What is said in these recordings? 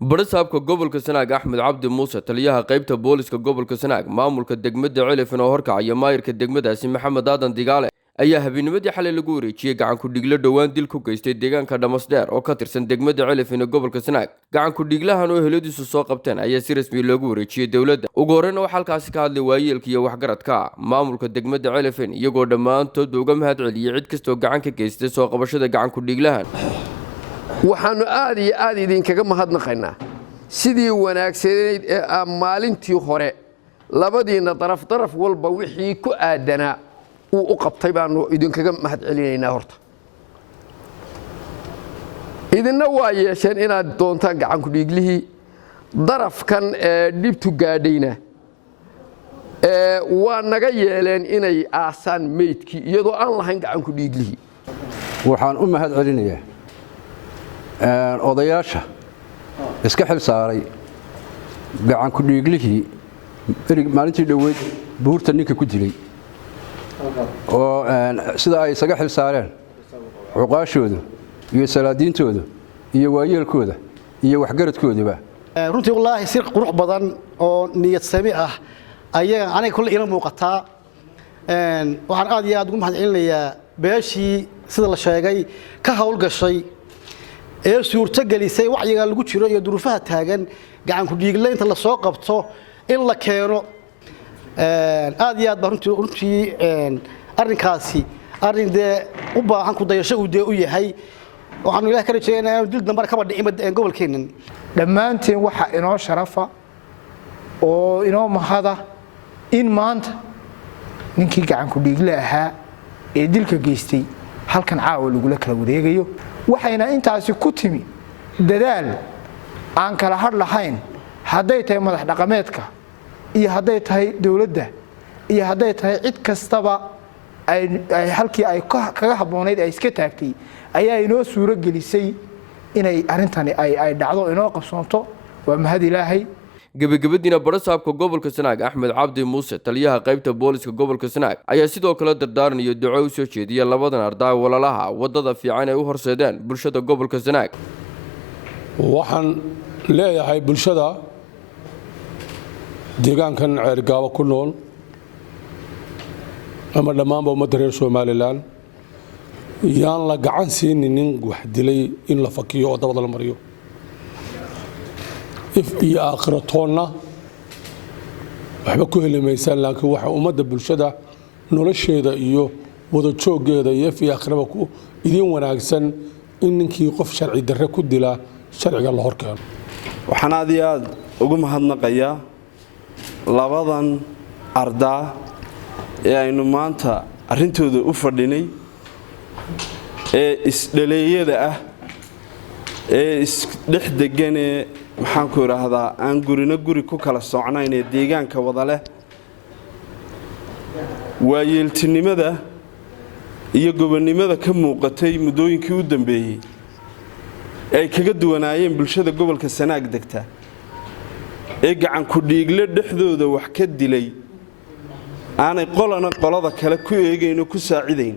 barasaabka gobolka Sanaag Axmed Cabdi Muuse taliyaha qaybta booliska gobolka Sanaag maamulka degmada Celifin oo horkacaya maayirka degmadaasi Maxamed Aadan Digaale ayaa habeennimadii xalay lagu wareejiyay gacan ku dhigla dhawaan dil ku geystay deegaanka Dhamasdheer oo ka tirsan degmada Celifin ee gobolka Sanaag gacan ku dhiglahan oo heladiisu soo qabteen ayaa si rasmi loogu wareejiyay dawladda ugu horreyn waxa halkaasi ka hadlay waayeelka iyo waxgaradka maamulka degmada Celifin iyagoo dhammaantood uga mahad celiyay cid kasta oo gacan ka geystay soo qabashada gacan ku dhiglahan waxaanu aad iyo aad idinkaga mahadnaqaynaa sidii wanaagsaneyd ee maalintii hore labadiina daraf walba wixii ku aadanaa uu u qabtay baanu idinkaga mahad celinaynaa horta idinna waa yeesheen inaad doontaan gacan ku dhiiglihii darafkan dhibtu gaadhayna waa naga yeeleen inay aasaan meydkii iyadoo aan lahayn gacan ku dhiiglihii waxaan u mahad celinayaa odayaasha iska xil saaray gacan ku dhiiglihii maalintii dhoweyd buurta ninka ku dilay oo sida ay isaga xil saareen cuqaashooda iyo salaadiintooda iyo waayeelkooda iyo waxgaradkoodaba runtii wallaahi sir qurux badan oo niyad sami ah ayaa aniga kulli ila muuqataa waxaan aad iyo aad ugu mahad celinayaa beeshii sida la sheegay ka hawlgashay ee suurto gelisay wacyiga lagu jiro iyo duruufaha taagan gacan ku dhiigleynta la soo qabto in la keeno aad iyo aad baa runtii arrinkaasi arrin dee u baahan ku dayasho u yahay waxaanu ilaahay ka rajaynaynaa inuu dil dambe kaba dhicin gobolkeennan dhammaanteen waxa inoo sharafa oo inoo mahada in maanta ninkii gacan ku dhiigle ahaa ee dilka geystay halkan caawa lagula kala wareegayo waxayna intaasi ku timi dadaal aan kala had lahayn hadday tahay madax dhaqameedka iyo hadday tahay dawladda iyo hadday tahay cid kastaba ay halkii ay kaga habboonayd ay iska taagtay ayaa inoo suuro gelisay inay arrintani ay dhacdo inoo qabsoonto waa mahad ilaahay gabagabadiina barasaabka gobolka Sanaag Axmed Cabdi Muuse taliyaha qaybta booliska gobolka Sanaag ayaa sidoo kale dardaaran iyo duco u soo jeediyay labadan arday walaalaha wadada fiican ay u horseedeen bulshada gobolka Sanaag waxaan leeyahay bulshada deegaankan ceergaabo ku nool ama dhammaanba ummadda reer Somaliland yaan la gacan siinin wax dilay in la fakiyo oo dabada la mariyo iyo aakhiratoonna waxba ku helimaysaan laakiin waxa ummadda bulshada nolosheeda iyo wada jooggeeda iyo fi aakhiraba ku idin wanaagsan in ninkii qof sharci darre ku dila sharciga la horkeeno waxaan aad iyo aad ugu mahadnaqayaa labadan ardaa ee aynu maanta arrintooda u fadhinay ee isdhaleeyada ah ee isdhex deganee maxaan ku idhaahdaa aan gurina guri ku kala socnayn ee deegaanka wada leh waayeeltinimada iyo gobonnimada ka muuqatay muddooyinkii u dambeeyey ay kaga duwanaayeen bulshada gobolka Sanaag degta ee gacan ku dhiigle dhexdooda wax ka dilay aanay qolada kale ku eegayn oo ku saacidayn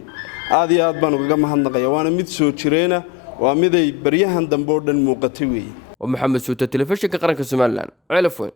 aad iyo aad baan uga mahadnaqayaa waana mid soo jireena waa mid ay baryahan dambe oo dhan muuqatay weeye ومحمد سوتة تلفزيون قرنك سومالان علفوين